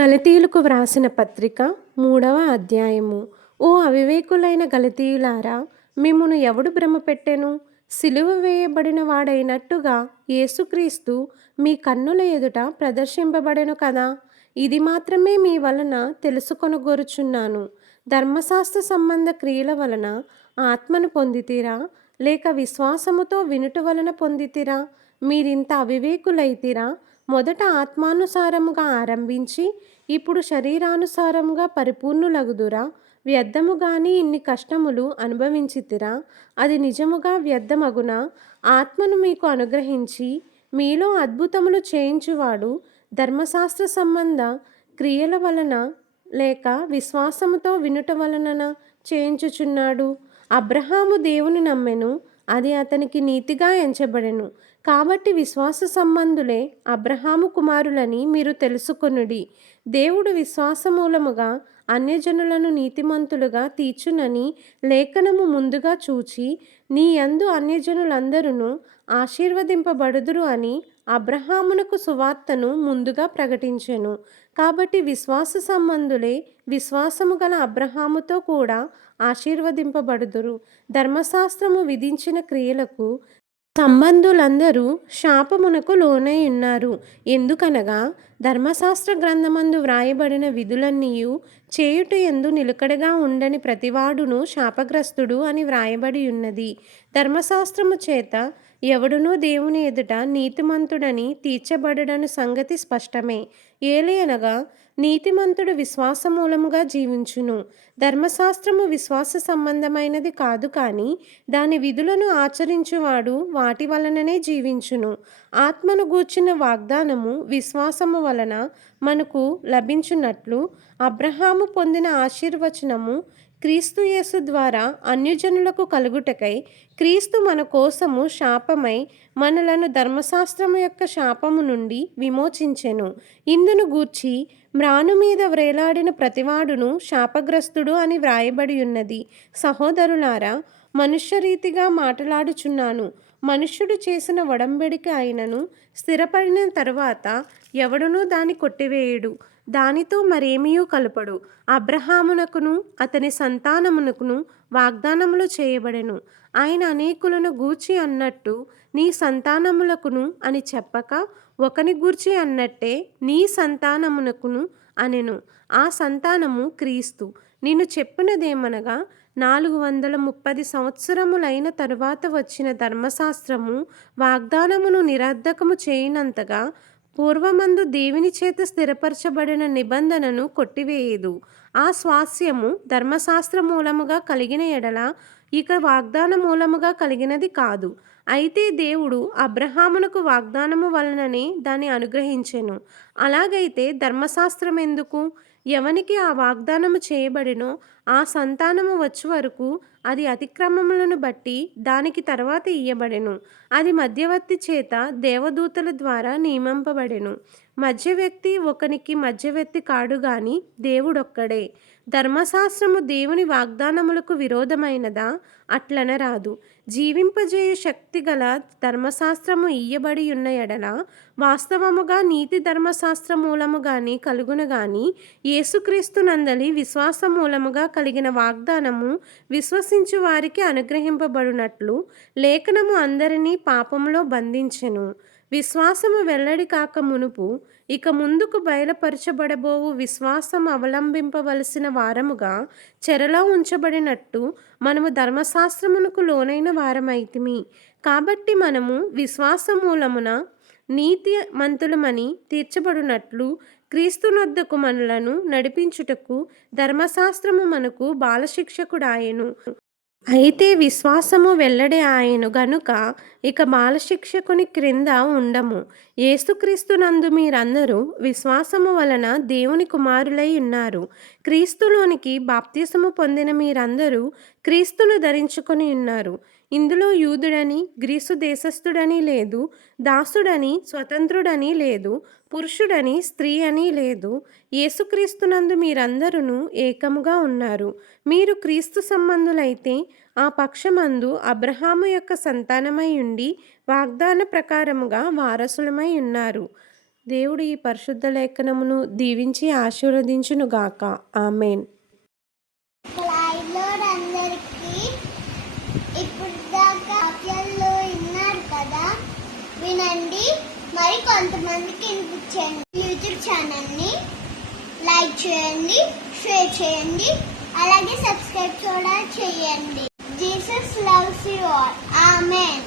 గలతీయులకు వ్రాసిన పత్రిక 3వ అధ్యాయము. ఓ అవివేకులైన గలతీయులారా, మిమ్మును ఎవడు భ్రమపెట్టెను? సిలువ వేయబడిన వాడైనట్టుగా యేసుక్రీస్తు మీ కన్నుల ఎదుట ప్రదర్శింపబడెను కదా. ఇది మాత్రమే మీ వలన తెలుసుకొనగోరుచున్నాను. ధర్మశాస్త్ర సంబంధ క్రియల వలన ఆత్మను పొందితిరా, లేక విశ్వాసముతో వినుట వలన పొందితిరా? మీరింత అవివేకులైతిరా. మొదట ఆత్మానుసారముగా ఆరంభించి ఇప్పుడు శరీరానుసారముగా పరిపూర్ణులగుదురా? వ్యర్థముగాని ఇన్ని కష్టములు అనుభవించితిరా? అది నిజముగా వ్యర్థమగునా? ఆత్మను మీకు అనుగ్రహించి మీలో అద్భుతములు చేయించువాడు ధర్మశాస్త్ర సంబంధ క్రియల వలన లేక విశ్వాసముతో వినుట వలన చేయించుచున్నాడు. అబ్రహాము దేవుని నమ్మెను, అది అతనికి నీతిగా ఎంచబడెను. కాబట్టి విశ్వాస సంబంధులే అబ్రహాము కుమారులని మీరు తెలుసుకొనుడి. దేవుడు విశ్వాసమూలముగా అన్యజనులను నీతిమంతులుగా తీర్చునని లేఖనము ముందుగా చూచి, నీ యందు అన్యజనులందరూ ఆశీర్వదింపబడుదురు అని అబ్రహామునకు సువార్తను ముందుగా ప్రకటించెను. కాబట్టి విశ్వాస సంబంధులే విశ్వాసము గల అబ్రహాముతో కూడా ఆశీర్వదింపబడుదురు. ధర్మశాస్త్రము విధించిన క్రియలకు సంబంధులందరూ శాపమునకు లోనై ఉన్నారు. ఎందుకనగా ధర్మశాస్త్ర గ్రంథమందు వ్రాయబడిన విధులన్నీయు చేయుట యందు నిలకడగా ఉండని ప్రతివాడును శాపగ్రస్తుడు అని వ్రాయబడి ఉన్నది. ధర్మశాస్త్రము చేత ఎవడునూ దేవుని ఎదుట నీతిమంతుడని తీర్చబడడను సంగతి స్పష్టమే. ఏలయనగా నీతిమంతుడు విశ్వాసమూలముగా జీవించును. ధర్మశాస్త్రము విశ్వాస సంబంధమైనది కాదు, కానీ దాని విధులను ఆచరించువాడు వాటి వలననే జీవించును. ఆత్మను గూర్చిన వాగ్దానము విశ్వాసము వలన మనకు లభించున్నట్లు అబ్రహాము పొందిన ఆశీర్వచనము క్రీస్తు యేసు ద్వారా అన్యజనులకు కలుగుటకై క్రీస్తు మన కోసము శాపమై మనలను ధర్మశాస్త్రము యొక్క శాపము నుండి విమోచించెను. ఇందును గూర్చి మ్రాను మీద వ్రేలాడిన ప్రతివాడును శాపగ్రస్తుడు అని వ్రాయబడి ఉన్నది. సహోదరులారా, మనుష్యరీతిగా మాట్లాడుచున్నాను. మనుష్యుడు చేసిన ఒడంబడిక అయినను స్థిరపడిన తరువాత ఎవడునూ దాన్ని కొట్టివేయుడు, దానితో మరేమియూ కలపడు. అబ్రహామునకును అతని సంతానమునకును వాగ్దానములు చేయబడెను. ఆయన అనేకులను గూర్చి అన్నట్టు నీ సంతానములకును అని చెప్పక, ఒకని గూర్చి అన్నట్టే నీ సంతానమునకును అనెను. ఆ సంతానము క్రీస్తు. నేను చెప్పినదేమనగా, 430 సంవత్సరములైన తరువాత వచ్చిన ధర్మశాస్త్రము వాగ్దానమును నిరర్ధకము చేయనంతగా పూర్వమందు దేవుని చేత స్థిరపరచబడిన నిబంధనను కొట్టివేయదు. ఆ స్వాస్యము ధర్మశాస్త్ర మూలముగా కలిగిన ఎడల ఇక వాగ్దాన మూలముగా కలిగినది కాదు. అయితే దేవుడు అబ్రహామునకు వాగ్దానము వలననే దాన్ని అనుగ్రహించెను. అలాగైతే ధర్మశాస్త్రం ఎందుకు? ఎవనికి ఆ వాగ్దానము చేయబడినో ఆ సంతానము వచ్చు వరకు అది అతిక్రమములను బట్టి దానికి తర్వాత ఇయ్యబడెను. అది మధ్యవర్తి చేత దేవదూతల ద్వారా నియమింపబడెను. మధ్య వ్యక్తి ఒకనికి మధ్యవర్తి కాడు గాని దేవుడొక్కడే. ధర్మశాస్త్రము దేవుని వాగ్దానములకు విరోధమైనదా? అట్లనరాదు. జీవింపజేయ శక్తి గల ధర్మశాస్త్రము ఇయ్యబడి ఉన్న ఎడల వాస్తవముగా నీతి ధర్మశాస్త్ర మూలముగాని కలుగును గాని, యేసుక్రీస్తు నందలి విశ్వాస మూలముగా కలిగిన వాగ్దానము విశ్వసించు వారికి అనుగ్రహింపబడినట్లు లేఖనము అందరినీ పాపములో బంధించెను. విశ్వాసము వెల్లడి కాక మునుపు ఇక ముందుకు బయలుపరచబడబోవు విశ్వాసం అవలంబింపవలసిన వారముగా చెరలో ఉంచబడినట్టు మనము ధర్మశాస్త్రమునకు లోనైన వారమైతిమి. కాబట్టి మనము విశ్వాస మూలమున నీతి మంతులమని తీర్చబడినట్లు క్రీస్తునొద్దకు మనలను నడిపించుటకు ధర్మశాస్త్రము మనకు బాలశిక్షకుడాయెను. అయితే విశ్వాసము వెల్లడి ఆయను గనుక ఇక బాలశిక్షకుని క్రింద ఉండము. యేసుక్రీస్తునందు మీరందరూ విశ్వాసము వలన దేవుని కుమారులై ఉన్నారు. క్రీస్తులోనికి బాప్తిసము పొందిన మీరందరూ క్రీస్తును ధరించుకొని ఉన్నారు. ఇందులో యూదుడని గ్రీసు దేశస్థుడని లేదు, దాసుడని స్వతంత్రుడని లేదు, పురుషుడని స్త్రీ అని లేదు. యేసుక్రీస్తునందు మీరందరూ ఏకముగా ఉన్నారు. మీరు క్రీస్తు సంబంధులైతే ఆ పక్షమందు అబ్రహాము యొక్క సంతానమై ఉండి వాగ్దాన ప్రకారముగా వారసులమై ఉన్నారు. దేవుడు ఈ పరిశుద్ధ లేఖనమును దీవించి ఆశీర్వదించునుగాక. ఆమెన్. అందరికీ ఇప్పుడు దాకా వాక్యాల్లో విన్నారు కదా, వినండి, మరి కొంతమందికి వినిపించండి. యూట్యూబ్ ఛానల్ని లైక్ చేయండి, షేర్ చేయండి, అలాగే సబ్స్క్రైబ్ కూడా చేయండి. Jesus loves you all. Amen.